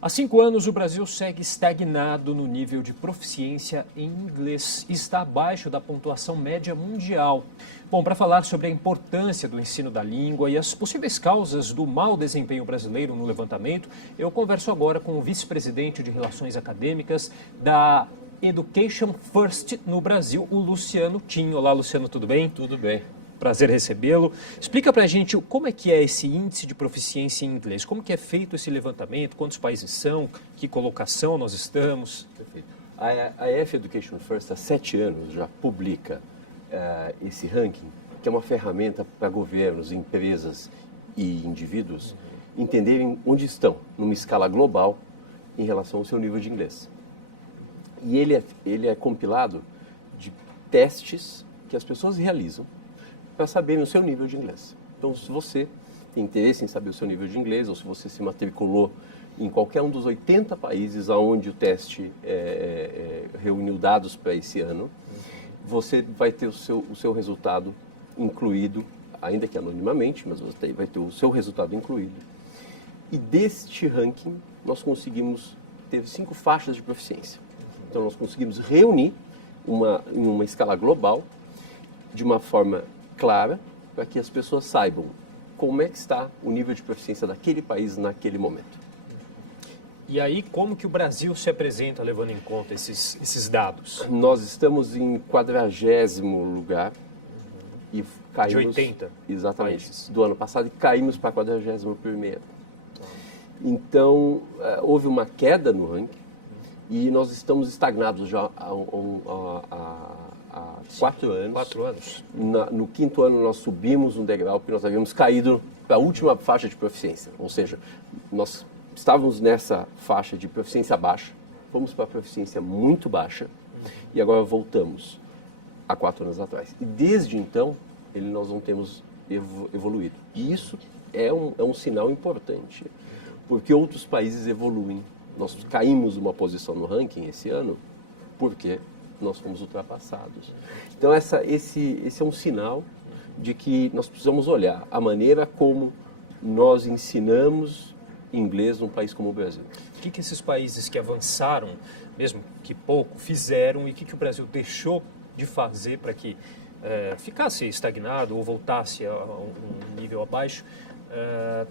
Há 5 anos, o Brasil segue estagnado no nível de proficiência em inglês e está abaixo da pontuação média mundial. Bom, para falar sobre a importância do ensino da língua e as possíveis causas do mau desempenho brasileiro no levantamento, eu converso agora com o vice-presidente de Relações Acadêmicas da Education First no Brasil, o Luciano Tim. Olá, Luciano, tudo bem? Tudo bem. Prazer recebê-lo. Explica para a gente como é que é esse índice de proficiência em inglês, como que é feito esse levantamento, quantos países são, que colocação nós estamos. Perfeito. A EF Education First há 7 anos já publica esse ranking, que é uma ferramenta para governos, empresas e indivíduos entenderem onde estão, numa escala global, em relação ao seu nível de inglês. E ele é compilado de testes que as pessoas realizam para saberem o seu nível de inglês. Então, se você tem interesse em saber o seu nível de inglês, ou se você se matriculou em qualquer um dos 80 países onde o teste reuniu dados para esse ano, você vai ter o seu resultado incluído, ainda que anonimamente, mas você vai ter o seu resultado incluído. E deste ranking, nós conseguimos ter 5 faixas de proficiência. Então, nós conseguimos reunir em uma escala global, de uma forma clara, para que as pessoas saibam como é que está o nível de proficiência daquele país naquele momento. E aí, como que o Brasil se apresenta levando em conta esses dados? Nós estamos em 40º lugar e caímos... De 80 exatamente, países. do ano passado, e caímos para 41º. Então, houve uma queda no ranking e nós estamos estagnados já há 4 anos. 4 anos. No 5º ano nós subimos um degrau porque nós havíamos caído para a última faixa de proficiência. Ou seja, nós estávamos nessa faixa de proficiência baixa, fomos para a proficiência muito baixa e agora voltamos a 4 anos atrás. E desde então, nós não temos evoluído. E isso é um sinal importante, porque outros países evoluem. Nós caímos uma posição no ranking esse ano porque nós fomos ultrapassados. Então, esse é um sinal de que nós precisamos olhar a maneira como nós ensinamos inglês num país como o Brasil. O que esses países que avançaram, mesmo que pouco, fizeram e o que o Brasil deixou de fazer para que ficasse estagnado ou voltasse a um nível abaixo?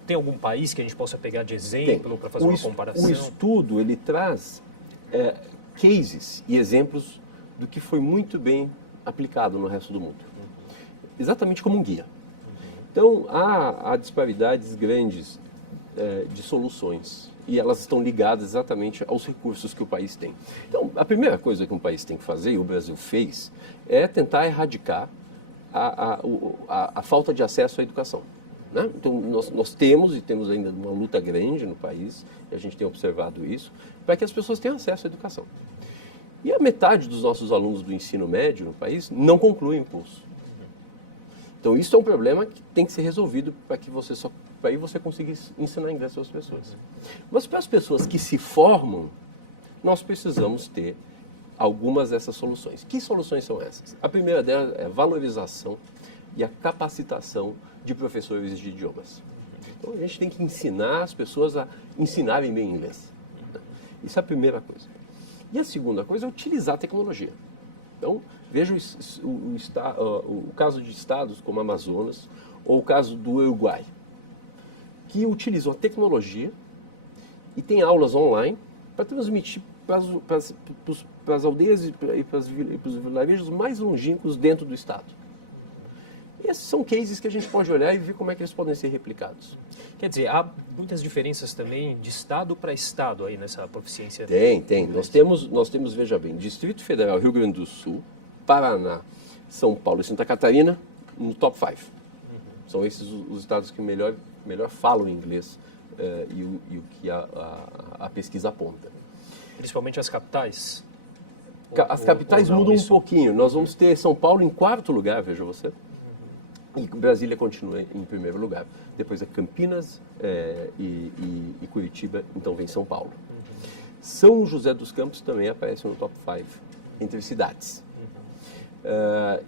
Tem algum país que a gente possa pegar de exemplo para fazer uma comparação? O estudo, ele traz cases e exemplos do que foi muito bem aplicado no resto do mundo. Exatamente como um guia. Então, há disparidades grandes de soluções e elas estão ligadas exatamente aos recursos que o país tem. Então, a primeira coisa que um país tem que fazer, e o Brasil fez, é tentar erradicar a falta de acesso à educação. Né? Então, nós temos ainda uma luta grande no país, e a gente tem observado isso, para que as pessoas tenham acesso à educação. E a metade dos nossos alunos do ensino médio no país não concluem o curso. Então, isso é um problema que tem que ser resolvido para que você consiga ensinar inglês para as pessoas. Mas para as pessoas que se formam, nós precisamos ter algumas dessas soluções. Que soluções são essas? A primeira delas é a valorização e a capacitação de professores de idiomas. Então, a gente tem que ensinar as pessoas a ensinarem bem inglês. Isso é a primeira coisa. E a segunda coisa é utilizar a tecnologia. Então, veja o caso de estados como Amazonas ou o caso do Uruguai, que utilizam a tecnologia e tem aulas online para transmitir para as aldeias e para os vilarejos mais longínquos dentro do estado. Esses são cases que a gente pode olhar e ver como é que eles podem ser replicados. Quer dizer, há muitas diferenças também de estado para estado aí nessa proficiência? Tem. Nós temos, veja bem, Distrito Federal, Rio Grande do Sul, Paraná, São Paulo e Santa Catarina no top 5. São esses os estados que melhor falam inglês e o que a pesquisa aponta. Principalmente as capitais? As capitais mudam um pouquinho. Nós vamos ter São Paulo em 4º lugar, veja você. E Brasília continua em 1º lugar. Depois é Campinas e Curitiba, então vem São Paulo. São José dos Campos também aparece no top 5 entre cidades.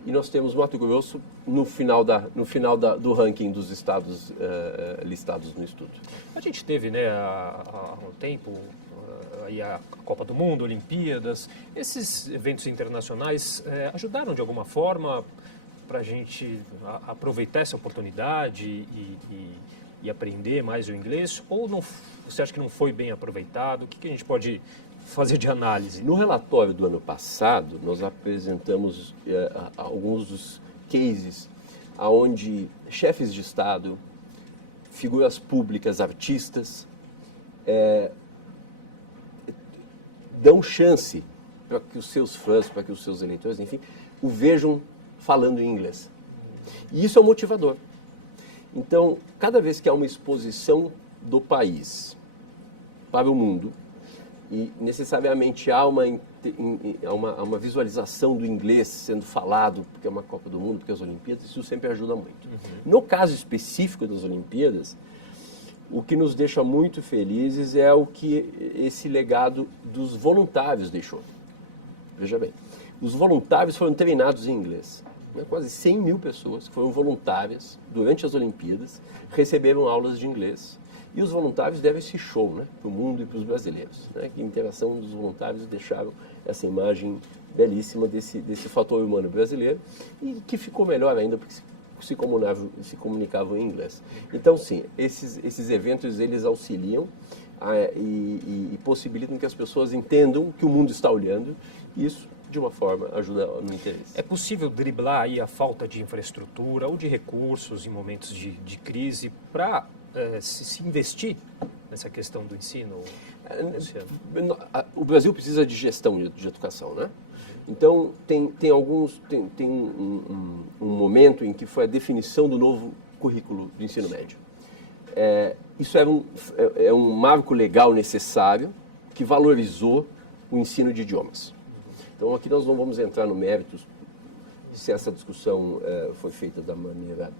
E nós temos Mato Grosso no final do ranking dos estados listados no estudo. A gente teve, né, há um tempo, aí a Copa do Mundo, Olimpíadas. Esses eventos internacionais ajudaram de alguma forma para a gente aproveitar essa oportunidade e aprender mais o inglês? Ou não, você acha que não foi bem aproveitado? O que a gente pode fazer de análise? No relatório do ano passado, nós apresentamos alguns dos cases onde chefes de Estado, figuras públicas, artistas, dão chance para que os seus fãs, para que os seus eleitores, enfim, o vejam falando em inglês. E isso é um motivador. Então, cada vez que há uma exposição do país para o mundo, e necessariamente há uma visualização do inglês sendo falado, porque é uma Copa do Mundo, porque é as Olimpíadas, isso sempre ajuda muito. No caso específico das Olimpíadas, o que nos deixa muito felizes é o que esse legado dos voluntários deixou. Veja bem, os voluntários foram treinados em inglês. Quase 100 mil pessoas que foram voluntárias durante as Olimpíadas receberam aulas de inglês. E os voluntários devem esse show, né, para o mundo e para os brasileiros. Né? Que a interação dos voluntários deixaram essa imagem belíssima desse fator humano brasileiro e que ficou melhor ainda porque se comunicavam em inglês. Então, sim, esses eventos eles auxiliam e possibilitam que as pessoas entendam que o mundo está olhando e isso, de uma forma, ajuda no interesse. É possível driblar aí a falta de infraestrutura ou de recursos em momentos de crise para se investir nessa questão do ensino, Luciano? O Brasil precisa de gestão de educação, né? Então, tem um momento em que foi a definição do novo currículo do ensino médio. Isso é um marco legal necessário que valorizou o ensino de idiomas. Então, aqui nós não vamos entrar no mérito se essa discussão foi feita da maneira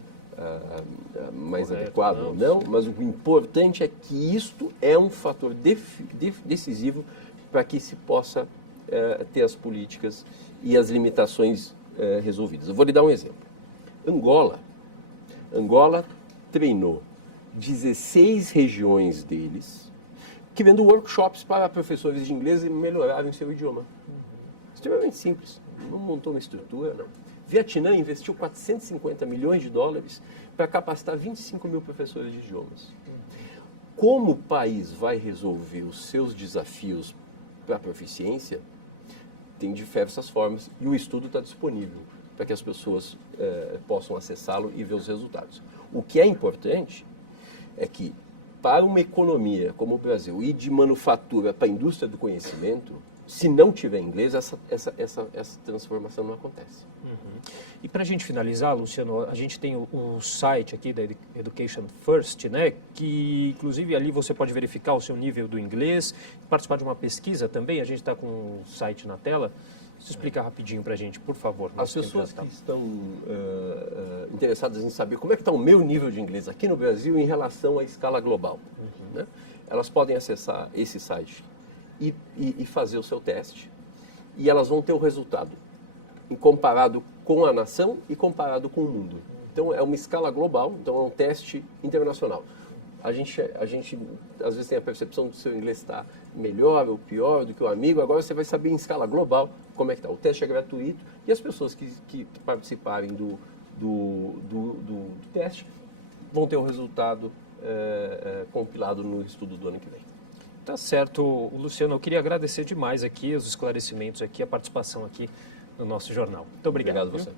mais adequada ou não, mas o importante é que isto é um fator decisivo para que se possa ter as políticas e as limitações resolvidas. Eu vou lhe dar um exemplo. Angola treinou 16 regiões deles, criando workshops para professores de inglês e melhorarem seu idioma. Extremamente simples, não montou uma estrutura, não. Vietnã investiu 450 milhões de dólares para capacitar 25 mil professores de idiomas. Como o país vai resolver os seus desafios para a proficiência, tem diversas formas e o estudo está disponível para que as pessoas possam acessá-lo e ver os resultados. O que é importante é que, para uma economia como o Brasil e de manufatura para a indústria do conhecimento, se não tiver inglês, essa transformação não acontece. E para a gente finalizar, Luciano, a gente tem o site aqui da Education First, né, que inclusive ali você pode verificar o seu nível do inglês, participar de uma pesquisa também, a gente está com o site na tela. Você explica rapidinho para a gente, por favor. As pessoas que estão interessadas em saber como é que está o meu nível de inglês aqui no Brasil em relação à escala global, né, elas podem acessar esse site e fazer o seu teste, e elas vão ter o resultado comparado com a nação e comparado com o mundo. Então é uma escala global, então é um teste internacional. A gente às vezes tem a percepção de que o seu inglês está melhor ou pior do que o amigo, agora você vai saber em escala global como é que está. O teste é gratuito e as pessoas que participarem do teste vão ter o resultado compilado no estudo do ano que vem. Tá certo, Luciano, eu queria agradecer demais aqui os esclarecimentos aqui, a participação aqui no nosso jornal. Muito obrigado. Obrigado a você.